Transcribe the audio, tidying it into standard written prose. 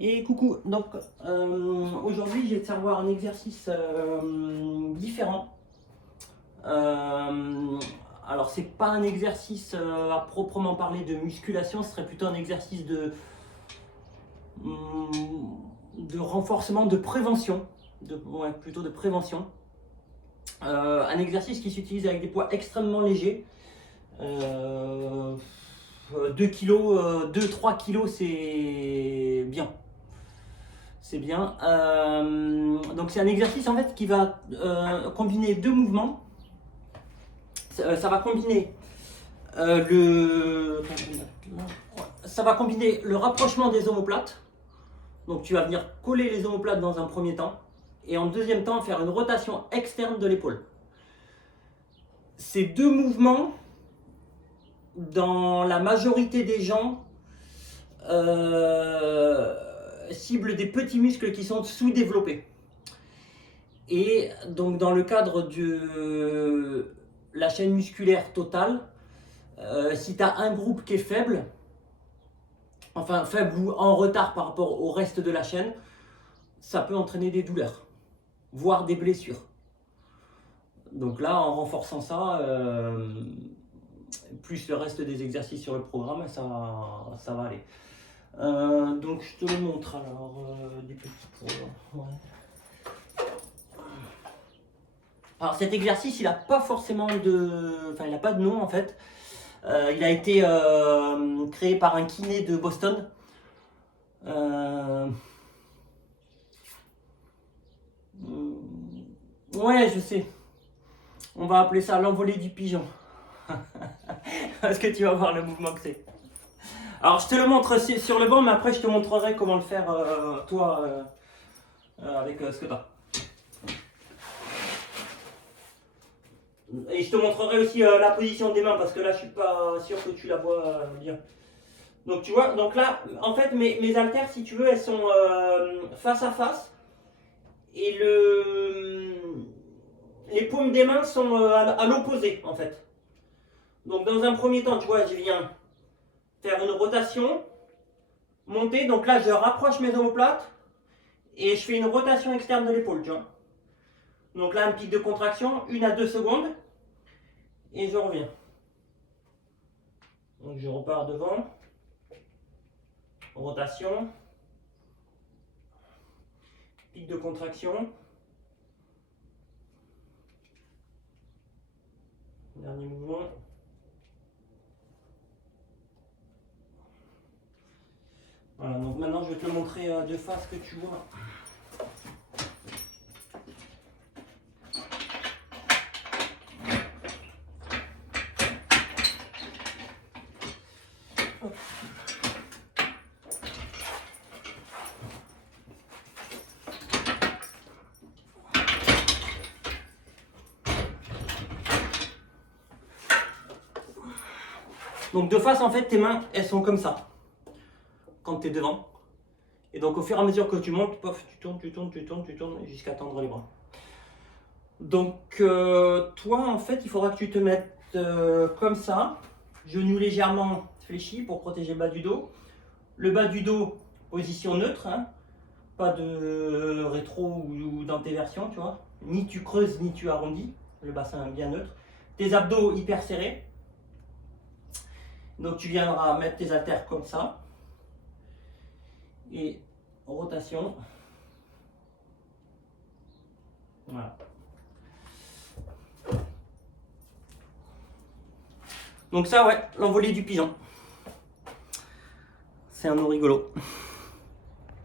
Et coucou, donc aujourd'hui je vais te faire voir un exercice différent. Alors c'est pas un exercice à proprement parler de musculation, ce serait plutôt un exercice de renforcement, de prévention, plutôt de prévention. Un exercice qui s'utilise avec des poids extrêmement légers. 2 kg, 2-3 kg c'est bien. C'est bien. Donc c'est un exercice en fait qui va combiner deux mouvements. Ça va combiner ça va combiner le rapprochement des omoplates. Donc tu vas venir coller les omoplates dans un premier temps et en deuxième temps faire une rotation externe de l'épaule. Ces deux mouvements, dans la majorité des gens, ciblent des petits muscles qui sont sous-développés. Et donc dans le cadre de la chaîne musculaire totale, si tu as un groupe qui est faible, enfin faible ou en retard par rapport au reste de la chaîne, ça peut entraîner des douleurs, voire des blessures. Donc là, en renforçant ça, plus le reste des exercices sur le programme, ça va aller. Donc je te le montre alors, des petits points. Ouais. Alors cet exercice, il n'a pas forcément il n'a pas de nom en fait. Il a été créé par un kiné de Boston. Ouais, je sais. On va appeler ça l'envolée du pigeon. Parce que tu vas voir le mouvement que c'est. Alors je te le montre sur le banc, mais après je te montrerai comment le faire toi avec ce que tu as. Et je te montrerai aussi la position des mains parce que là je suis pas sûr que tu la vois bien. Donc tu vois, donc là en fait mes haltères si tu veux elles sont face à face et les paumes des mains sont à l'opposé en fait. Donc dans un premier temps tu vois je viens faire une rotation, monter, donc là je rapproche mes omoplates et je fais une rotation externe de l'épaule tu vois. Donc là un pic de contraction, 1 à 2 secondes et je reviens. Donc je repars devant. Rotation, pic de contraction, dernier mouvement. Voilà, donc maintenant je vais te le montrer de face que tu vois. Donc de face en fait tes mains elles sont comme ça quand tu es devant. Et donc au fur et à mesure que tu montes, pof, tu tournes jusqu'à tendre les bras. Donc toi en fait il faudra que tu te mettes comme ça, genoux légèrement fléchis pour protéger le bas du dos. Le bas du dos, position neutre, hein, pas de rétro ou d'antéversion, tu vois. Ni tu creuses ni tu arrondis, le bassin bien neutre. Tes abdos hyper serrés. Donc tu viendras mettre tes haltères comme ça. Et rotation. Voilà. Donc ça ouais, l'envolée du pigeon. C'est un nom rigolo.